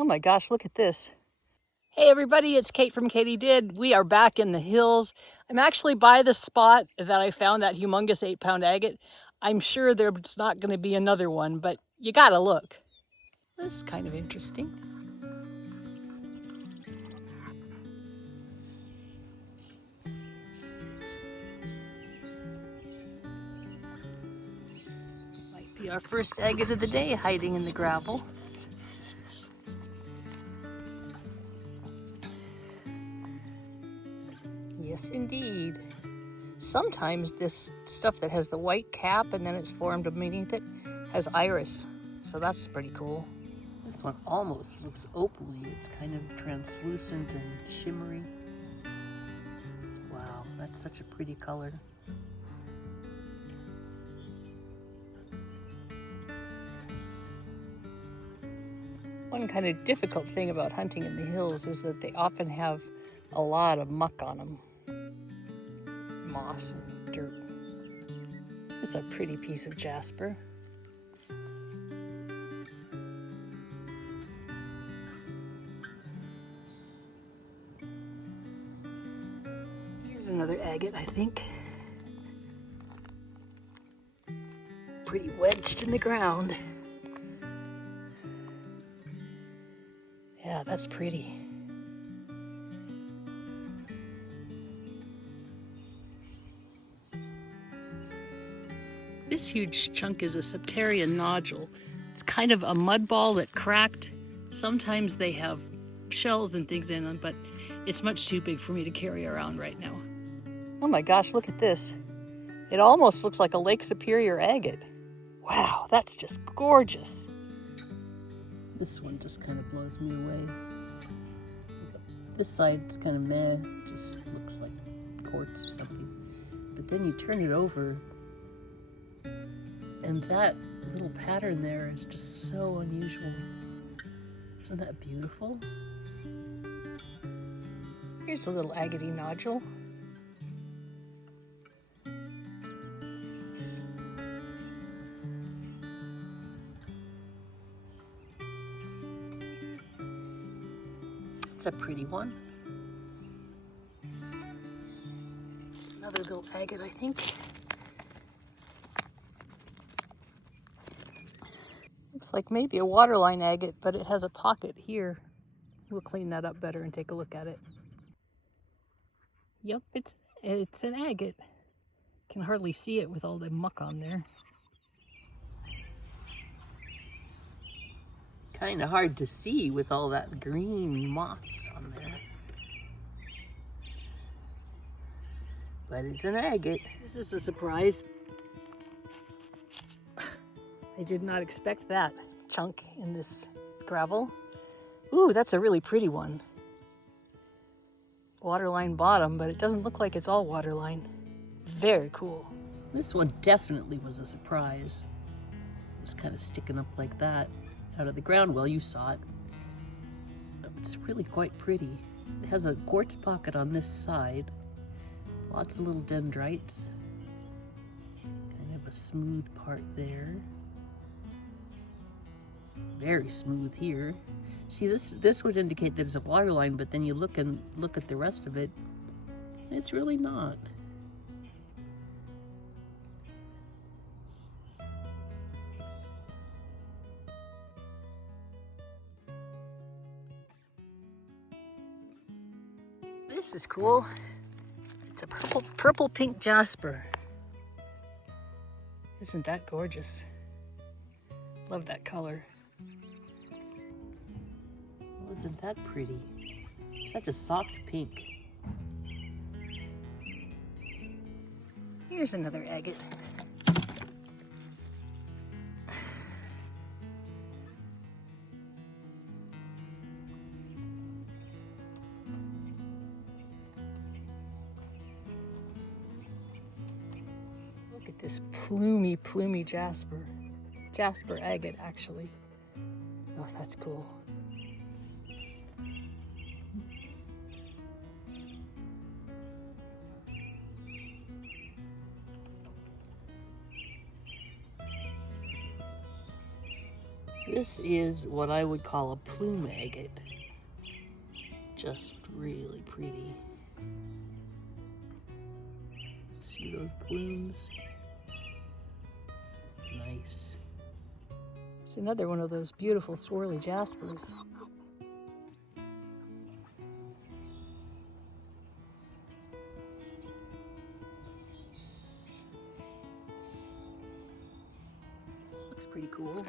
Oh my gosh, look at this. Hey everybody, it's Kate from Katie Did. We are back in the hills. I'm actually by the spot that I found that humongous 8-pound agate. I'm sure there's not going to be another one, but you gotta look. This is kind of interesting. Might be our first agate of the day hiding in the gravel. Yes, indeed. Sometimes this stuff that has the white cap and then it's formed beneath it has iris. So that's pretty cool. This one almost looks opaly. It's kind of translucent and shimmery. Wow, that's such a pretty color. One kind of difficult thing about hunting in the hills is that they often have a lot of muck on them. Moss and dirt. It's a pretty piece of jasper. Here's another agate, I think. Pretty wedged in the ground. Yeah, that's pretty. This huge chunk is a septarian nodule. It's kind of a mud ball that cracked. Sometimes they have shells and things in them, but it's much too big for me to carry around right now. Oh my gosh, look at this. It almost looks like a Lake Superior agate. Wow, that's just gorgeous. This one just kind of blows me away. This side's kind of meh, just looks like quartz or something. But then you turn it over, and that little pattern there is just so unusual. Isn't that beautiful? Here's a little agate nodule. It's a pretty one. Another little agate, I think. Looks like maybe a waterline agate, but it has a pocket here. We'll clean that up better and take a look at it. Yep, it's an agate. Can hardly see it with all the muck on there. Kind of hard to see with all that green moss on there. But it's an agate. This is a surprise. I did not expect that chunk in this gravel. Ooh, that's a really pretty one. Waterline bottom, but it doesn't look like it's all waterline. Very cool. This one definitely was a surprise. It was kind of sticking up like that out of the ground. Well, you saw it. It's really quite pretty. It has a quartz pocket on this side. Lots of little dendrites. Kind of a smooth part there. Very smooth here. See, this would indicate that it's a waterline, but then you look at the rest of it, it's really not. This is cool. It's a purple pink jasper. Isn't that gorgeous? Love that color. Oh, isn't that pretty? Such a soft pink. Here's another agate. Look at this plumy jasper. Jasper agate, actually. Oh, that's cool. This is what I would call a plume agate. Just really pretty. See those plumes? Nice. It's another one of those beautiful swirly jaspers. This looks pretty cool.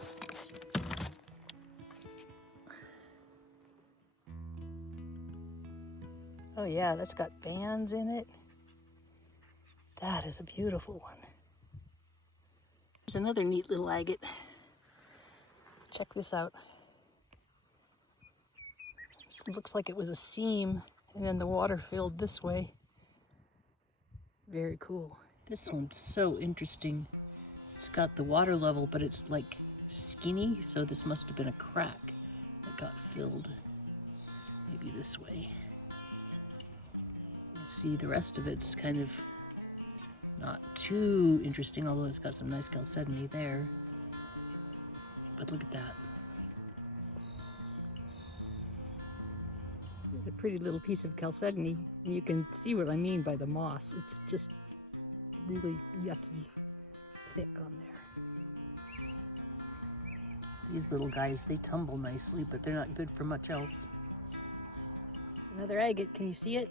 Oh yeah, that's got bands in it. That is a beautiful one. There's another neat little agate. Check this out. This looks like it was a seam and then the water filled this way. Very cool. This one's so interesting. It's got the water level, but it's like skinny, so this must have been a crack that got filled. Maybe this way. You see the rest of it's kind of not too interesting, although it's got some nice chalcedony there. But look at that. This is a pretty little piece of chalcedony, and you can see what I mean by the moss. It's just really yucky, thick on there. These little guys, they tumble nicely, but they're not good for much else. It's another agate. Can you see it?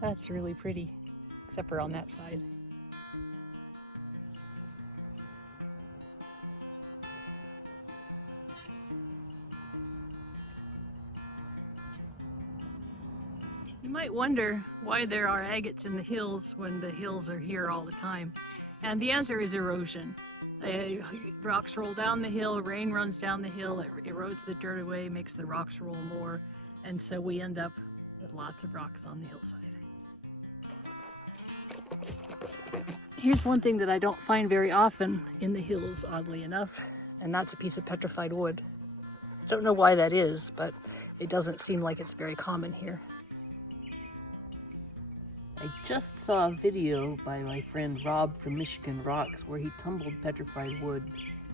That's really pretty, except for on that side. You might wonder why there are agates in the hills when the hills are here all the time. And the answer is erosion. Rocks roll down the hill, rain runs down the hill, it erodes the dirt away, makes the rocks roll more, and so we end up with lots of rocks on the hillside. Here's one thing that I don't find very often in the hills, oddly enough, and that's a piece of petrified wood. I don't know why that is, but it doesn't seem like it's very common here. I just saw a video by my friend Rob from Michigan Rocks where he tumbled petrified wood,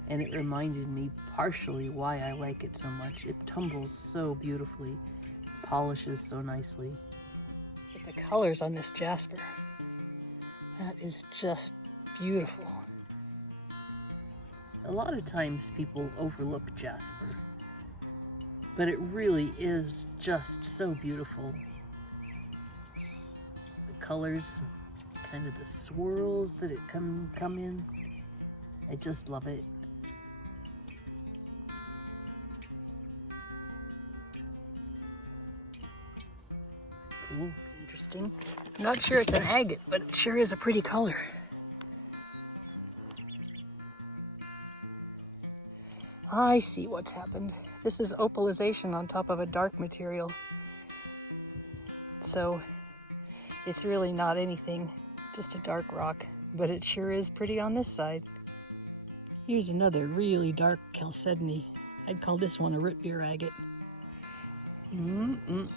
and it reminded me partially why I like it so much. It tumbles so beautifully, polishes so nicely. Look at the colors on this jasper. That is just beautiful. A lot of times people overlook jasper, but it really is just so beautiful. The colors, kind of the swirls that it come in, I just love it. Cool. Interesting. I'm not sure it's an agate, but it sure is a pretty color. I see what's happened. This is opalization on top of a dark material. So it's really not anything, just a dark rock, but it sure is pretty on this side. Here's another really dark chalcedony. I'd call this one a root beer agate.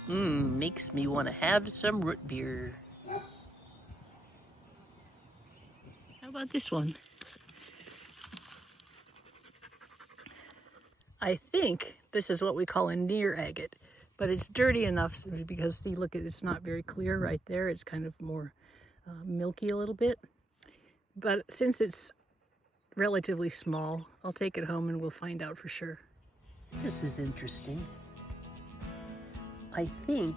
Makes me want to have some root beer. How about this one? I think this is what we call a near agate, but it's dirty enough because, see, look, it's not very clear right there. It's kind of more milky a little bit. But since it's relatively small, I'll take it home and we'll find out for sure. This is interesting. I think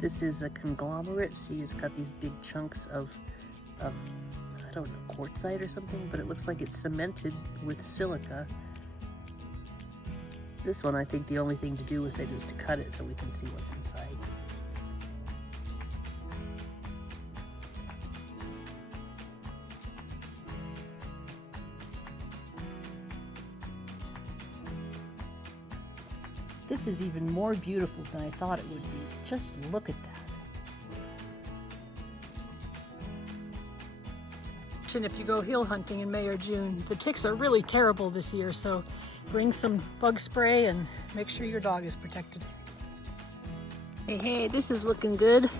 this is a conglomerate. See, it's got these big chunks of I don't know, quartzite or something, but it looks like it's cemented with silica. This one, I think the only thing to do with it is to cut it so we can see what's inside. This is even more beautiful than I thought it would be. Just look at that. And if you go hill hunting in May or June, the ticks are really terrible this year, so bring some bug spray and make sure your dog is protected. Hey, this is looking good.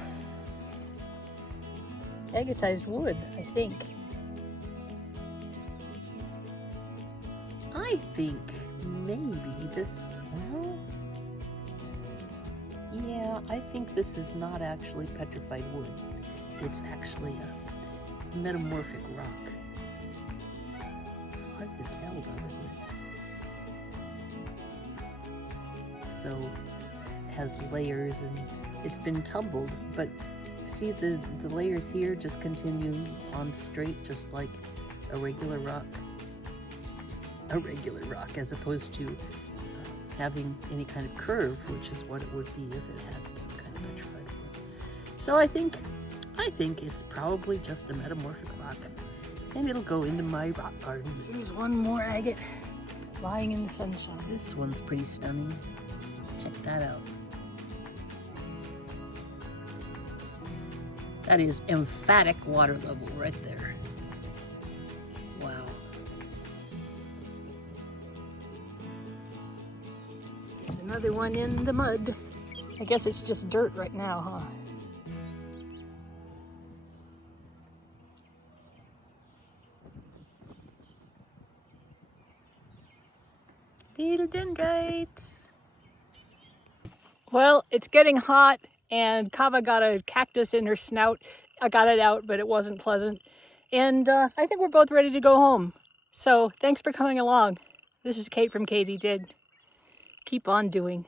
Agatized wood, I think. I think maybe this, well, yeah, I think this is not actually petrified wood. It's actually a metamorphic rock. It's hard to tell though, isn't it? So it has layers and it's been tumbled, but see the layers here just continue on straight, just like a regular rock. A regular rock, as opposed to having any kind of curve, which is what it would be if it had some kind of petrified wood. So I think it's probably just a metamorphic rock, and it'll go into my rock garden. Here's one more agate lying in the sunshine. This one's pretty stunning. Check that out. That is emphatic water level right there. Wow. There's another one in the mud. I guess it's just dirt right now, huh? Little dendrites. Well, it's getting hot and Kava got a cactus in her snout. I got it out, but it wasn't pleasant. And I think we're both ready to go home. So thanks for coming along. This is Kate from Katie Did. Keep on doing.